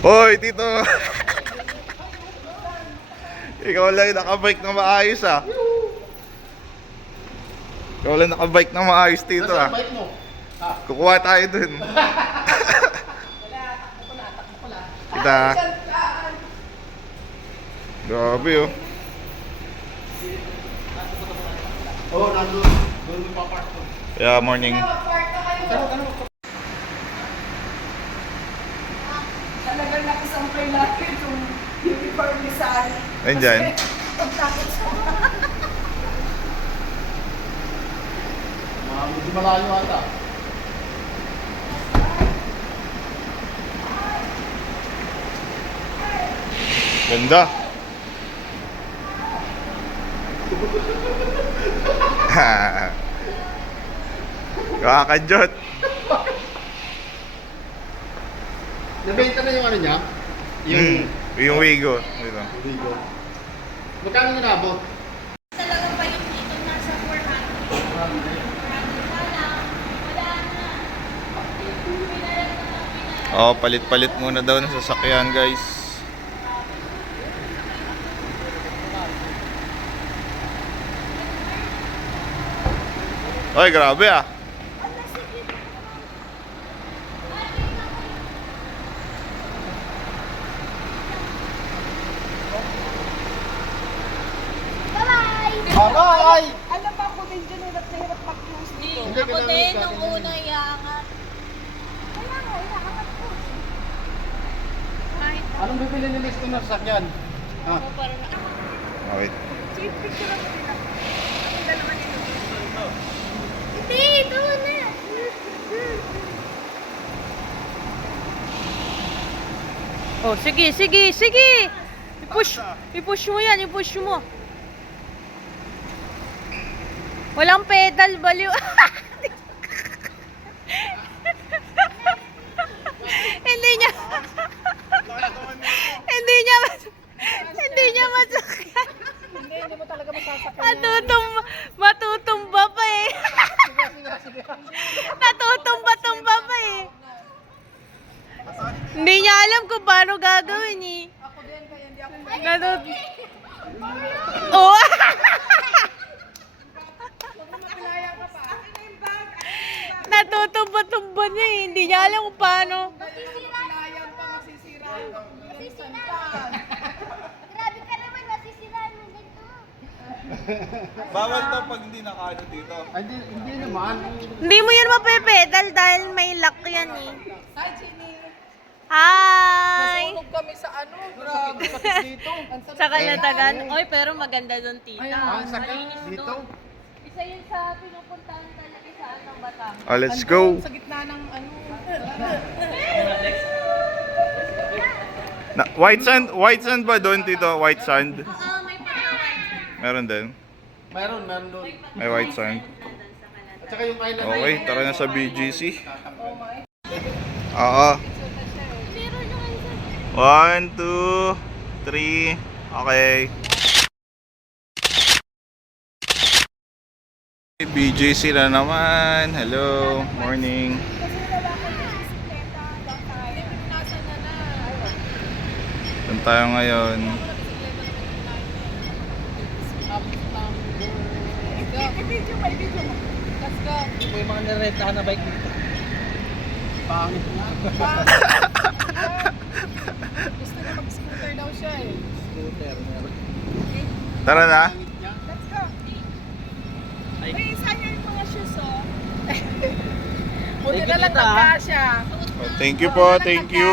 Hoy, Tito! Ikaw lang nakabike na maayos ah. Ikaw lang nakabike na maayos, Tito ah. Nasaan bike mo? Kukuha tayo dun. Kita. Grabe oh. Oo, nandun. Doon yung papark ko. Yeah, morning. Talagang nakasampay lagi itong uniform ni Saan. Nandyan. Pagtakot sa Medyo malayo ata. Ganda. Kakajot. Nabenta na yung ano niya? Yung Wigo. Dito. Vigo. Magkano na nabot? Talaga pa yung dito nasa 400. 400 na lang. Wala na. Oh, palit-palit muna daw ng sasakyan, guys. Ay, grabe ah. Aray! Alam mo ako din dyan, hirap na hirap mag-close dito. Hindi, Ako din, kailangan nung gagawin. una iangat. Kaya nga, inaangat ko. Kahit Anong bibili ni Listo na sasakyan? ako parang Wait. Cheap picture ako nila. Ang dalawa nito. Hindi, ito na. Oh, sige, sige, sige. I-push mo yan, i-push mo. Walang pedal, baliw. Hindi niya. Hindi niya masakyan. Hindi mo talaga masasakyan. Matutumba pa eh. Natutumba-tumba pa eh. Hindi niya alam kung paano gagawin eh. Ako din, kaya hindi ako Oh! mapilaya ka pa. Natutumba-tumba niya eh. Hindi niya alam kung paano. Mapilayan pa, masisira. Grabe ka naman, nasisiraan mo ganito. Bawal to pag hindi nakaano dito. Ay, hindi naman. Hindi mo yan mapepedal dahil may lock yan eh. Hi, Jenny. Hi! Nasunog kami sa ano, grabe. Sakit dito. Sa Kalatagan. Oy, pero maganda doon, tita. Ang sakit Malinis dito. doon. Isa yun sa pinupuntahan talaga sa ng Batangas. Oh, let's go. Sa gitna ng ano. White sand ba doon, Tito? White sand? May pagkawan. Meron din. Meron doon. May white sand. At saka yung island na Okay, yun. tara na sa BGC. Oo. 1, 2, 3. Okay. BGC na naman. Hello. Morning. Saan tayo ngayon? I-video mo, i-video mo. Let's go. Ito yung mga nirentahan na bike dito. Pangit nga. Gusto niya mag-scooter daw siya eh. Scooter, meron. Tara na. Let's go. Uy, saan yung mga shoes oh? Buti na lang nagkasya. Oh, thank you po. Thank you.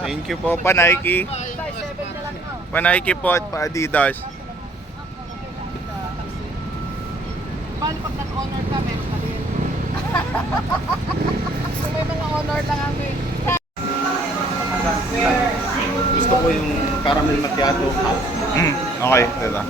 Thank you po. Pa-Nike. Size 7 na lang no? Pa-Nike po at pa-Adidas. Paano pag nag-honor ka, meron ka din. Kung may mga honor lang ang may... Gusto ko yung caramel macchiato. Okay, dito.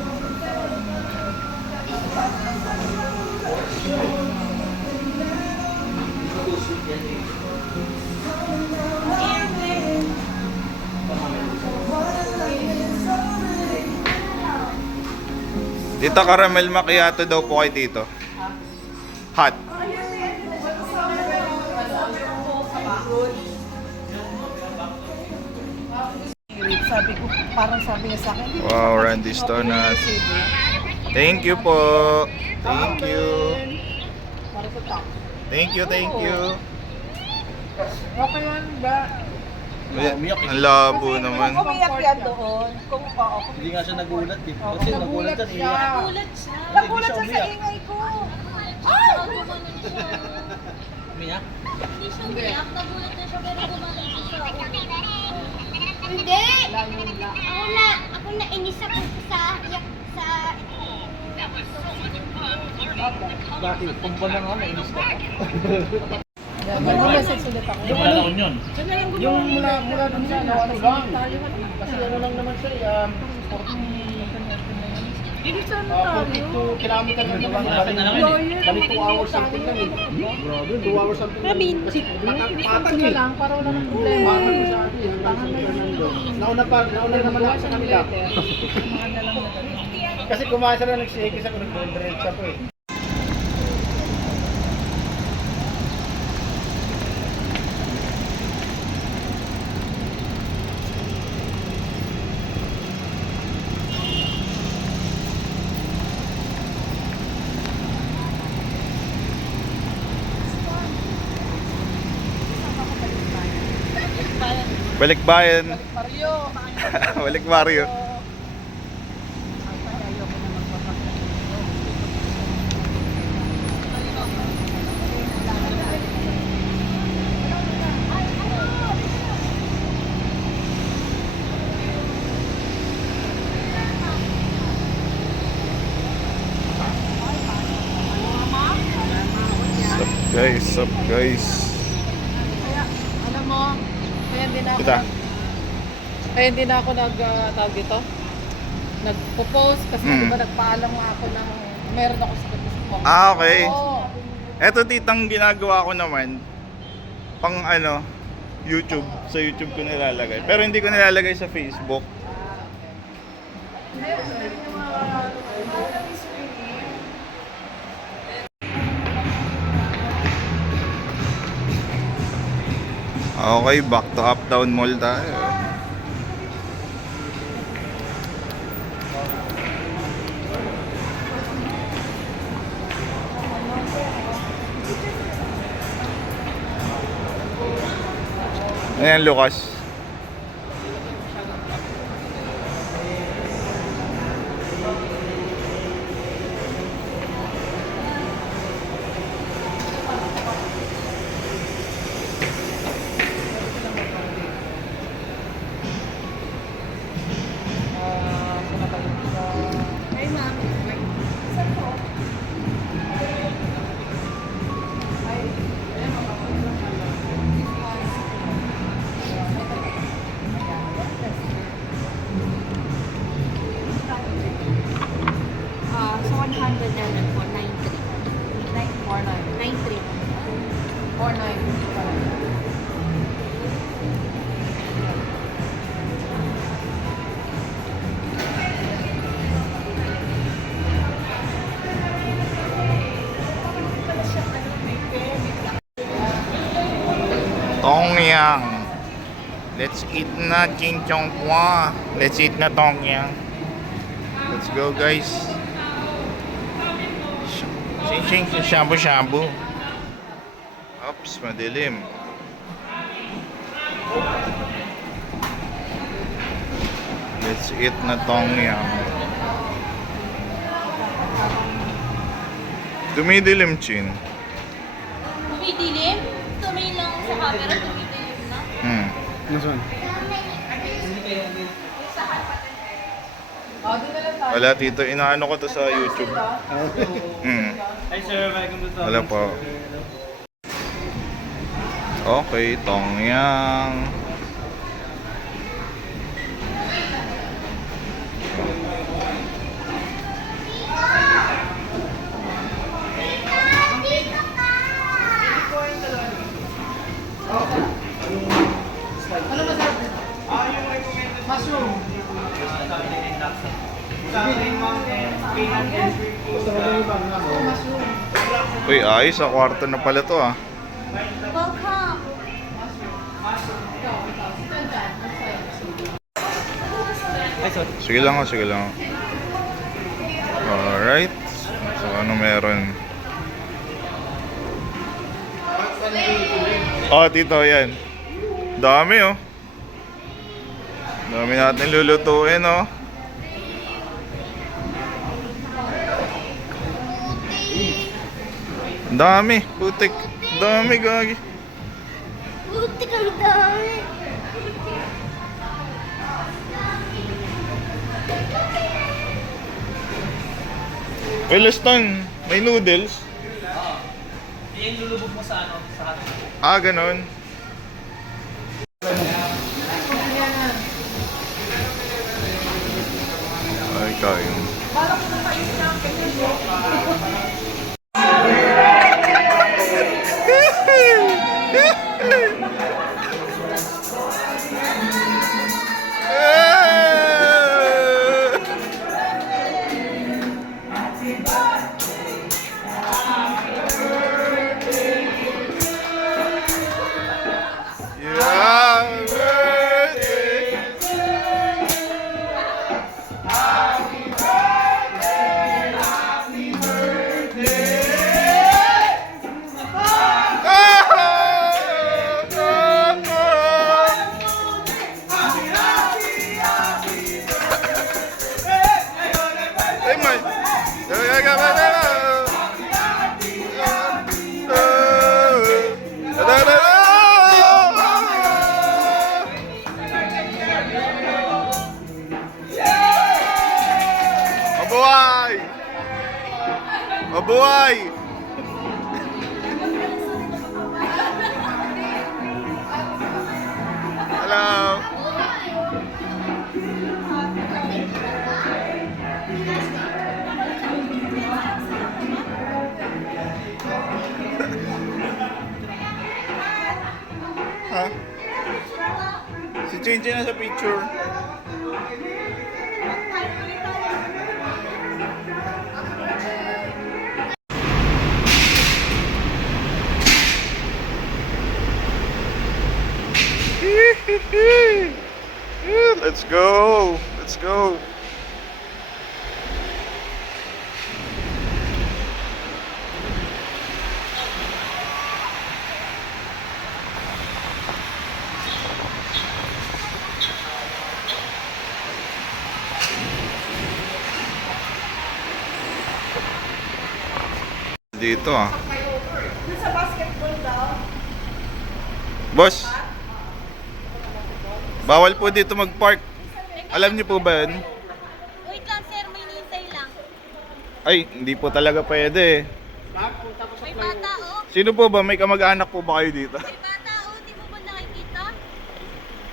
Dito caramel macchiato daw po kay Tito. Hot. sabi ko, parang sabi niya sa akin, "Hindi mo Wow, pa Randy kasi Stonas. resibo." Thank you po. Thank you. Para sa tax. Thank you, thank you. Okay yan ba? Ang labo naman. Kung umiyak yan doon, kung Hindi nga siya nagulat eh. Oo, Kasi nagulat nagulat yan siya. eh. Nagulat siya. Nagulat siya sa umiyak. ingay ko. Ay! Gumanon siya. Umiyak? Hindi siya umiyak. Nagulat na siya pero gumanon siya sa ulo. Hindi! Ako na inis ako sa iyak sa... Bakit? Pumpa na nga, nainis ka. Mag-message ulit ako. Yung ano yun? Yung mula dun sa ano lang. Kasi ano lang naman siya eh. 42 kilometer lang naman. Balik 2 hours something lang eh. 2 hours something lang. Kasi patag eh. lang para wala nang problema. Patag mo sa akin. Nauna naman ako sa kanila. Kasi kumain sila nag-shake ako, nag-diretsa po eh. Balikbayan. Mario, Balik Mario. Sup guys. alam mo, kaya hindi na ako Kita. Kaya hindi na ako tawag dito. Nagpo-post kasi di ba nagpaalam nga ako ng meron ako sa Facebook. Ah, okay. Oo. Eto titang ginagawa ko naman pang ano, YouTube. Sa YouTube ko nilalagay. Pero hindi ko nilalagay sa Facebook. Okay, back to Uptown Mall tayo. Ayan, Lucas. Ay, ma'am. So 100 na lang po, 93. 93. 49. Tongyang. Let's eat na ching chong kwa. Let's eat na tongyang. Let's go guys. Sing sing shabu shabu. Oops, madilim. Let's eat na tongyang. Dumidilim chin. Tumidilim? Tumingin lang sa camera, tumidilim na. Nasaan? Wala tito, inaano ko to sa YouTube. Hi sir, welcome to Wala po. Okay, tongyang. Mushroom. Uy, ayos, sa kwarto na pala to ah. Welcome! Sige lang, sige lang. Alright. So, ano meron? Oh, tito, yan. Dami, oh. Dami natin lulutuin, oh. Dami, putik. Dami, gagi. Buti kang dami. Williston, may noodles. Yung lulubog mo sa ano, sa Ah, ganon. Ay, kain. Yeah, birthday. Mabuhay! Mabuhay! Hello! Ha? Si Chinchi na sa picture. Let's go! Let's go! Dito ah. Boss, bawal po dito mag-park. Alam niyo po ba yun? Wait lang, sir. May nintay lang. Ay, hindi po talaga pwede. May bata, oh. Sino po ba? May kamag-anak po ba kayo dito? May bata, oh. Di mo ba nakikita?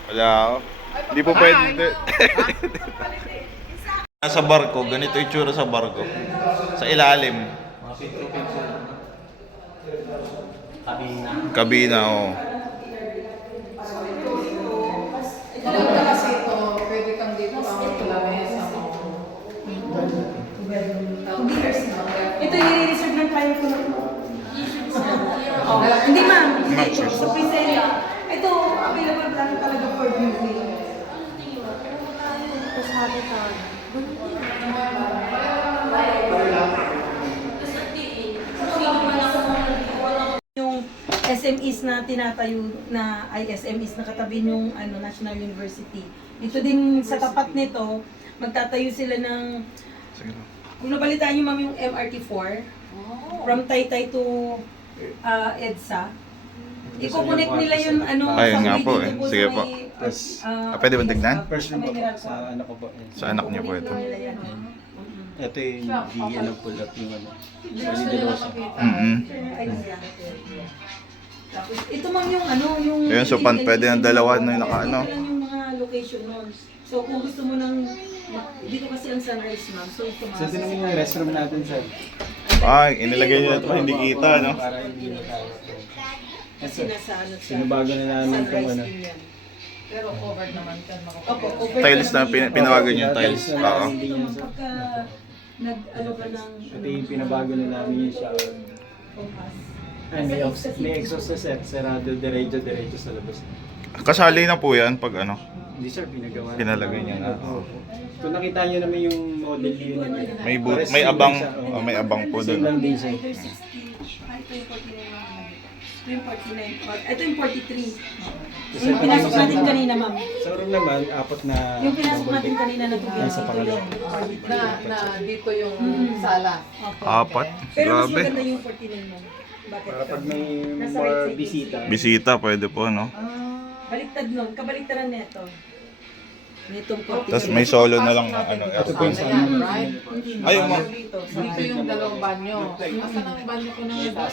Wala ako. Hindi po pwede. Sa barko, ganito yung tsura sa barko. Sa ilalim. kabina. Kabina, oh. Ito lang na kasi ito, pwede kang dito ang lamesa mo. Ito yung reserve ng client ko na po. Oh, hindi ma'am. Maxus. Sa Priscilla. Ito, available lang talaga for viewing. Sabi ka. Yung SMEs na tinatayo na ay SMEs na katabi yung National University. Dito din sa tapat nito, magtatayo sila ng, Sige lang. kung nabalitaan niyo ma'am yung MRT4, from Taytay to EDSA. I-connect nila yung Ayun nga po, dito eh. Sige sa po. may, Pwede ba tignan? First sa room may po, Miracle. sa ano ko po. Sa anak niyo po ito. Nila yan. Ito yung diyan ng pull up yung ano. Manidilosa. Ayun yan. Tapos ito mang yung yung Ayun, so pwede ng dalawa na yung naka-ano. Ito lang yung mga location nun. So kung gusto mo nang dito kasi ang sunrise ma'am. So ito So ito naman yung restroom natin sir. Ay, inilagay niyo ito, hindi kita, no? Para hindi matawag. kasi nasa ano siya. Sinubago na namin itong ano. din yan. Pero covered naman kan Opo, over Tiles na, pinawagan yung Oo, tiles. na Oo. hindi Ito yun, ma'am, sir. pagka nag-ano ka ng Ito yung pinabago na namin yung shower. Ay, may exhaust na set. Sarado, diretso sa labas. Kasali na po yan pag ano. Hindi sir, pinagawa. Pinalagay niya na. Kung nakita niyo naman yung model unit niya. May may abang, may abang po Same doon. lang din siya. Either 60, ito yung 49 na naman dito. Ito yung 49, ito yung 43. Yung pinasok natin kanina, ma'am. Sa room naman, apat na... Yung pinasok natin kanina na tubig. Nasa Ito pangalawa. yung 43. Na dito yung sala. Opo. Apat? Pero mas Grabe. maganda yung 49 mo. Bakit? Para pag may Nasa more right side bisita. Bisita, pwede po, no? Baliktad nun, kabaliktaran nito. Nitong 49. Tapos may solo na lang na ano. Ito po yung Ano sa yan, right? Ay, yung mga... Dito yung dalawang banyo. Asan ang banyo ko ng iba?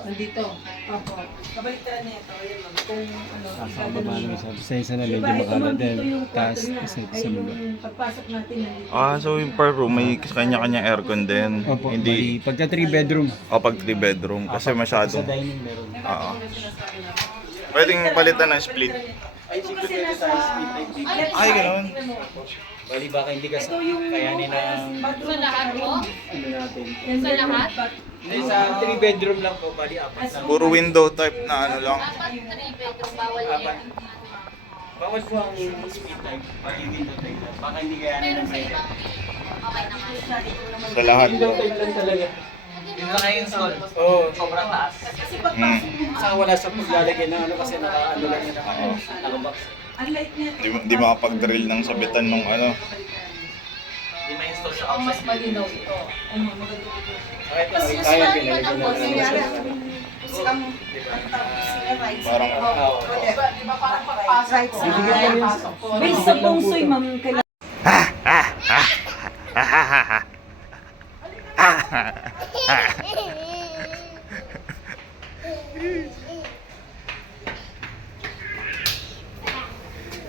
Nandito. Opo. Kabaliktaran nito. Ayan, ma'am. Kung ano, Sa baba naman sabi. Sa isa na Diba, medyo ito, makala ma'am, din. dito yung Taas kwarto niya. kasi Ay, sa baba. yung pagpasok natin nandito. Ah, so yung per room, may kanya-kanya aircon din. Opo, Hindi, pagka 3 bedroom. o pag 3 bedroom, kasi Sa masyadong... dining meron. Oo. Pwedeng palitan ng split. Ito kasi nasa... Ay, gano'n. Bali baka hindi kasi Ito yung kayanin na bathroom Sa lahat po? ano natin. Sa lahat? Hindi, sa 3 bedroom lang po, bali apat na. Puro window type na ano lang. Dapat 3 bedroom, bawal Apat. yan. Bawal po ang speed type, pag yung window type lang. Baka hindi kayanin Pero ng sa may ibang okay naman. Sa lahat. window type lang talaga. Yung naka-install. Oo. Sobrang taas. Kasi Mm. pagpasok mo, Saka wala sa paglalagay ng ano kasi naka-ano lang yun. Naka-box. ang light nito. Di makapag-drill ng sabitan nung ano. Hindi ma-install sa Ang mas outside. malinaw ito. Maganda dito. Kahit Mas kaya mas pinalagay na lang. Nangyari, Parang Oo. Di ba parang pagpasok ko? Pagpasok ko. Based sa bongsoy, ma'am, kailangan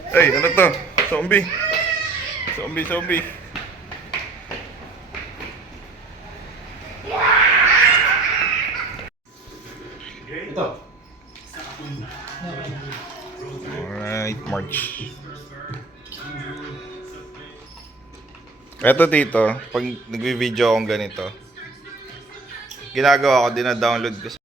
Ay, ano to? Zombie. Zombie. Ito. Alright, March. Eto dito, pag nagvi-video akong ganito, ginagawa ko, dina-download ko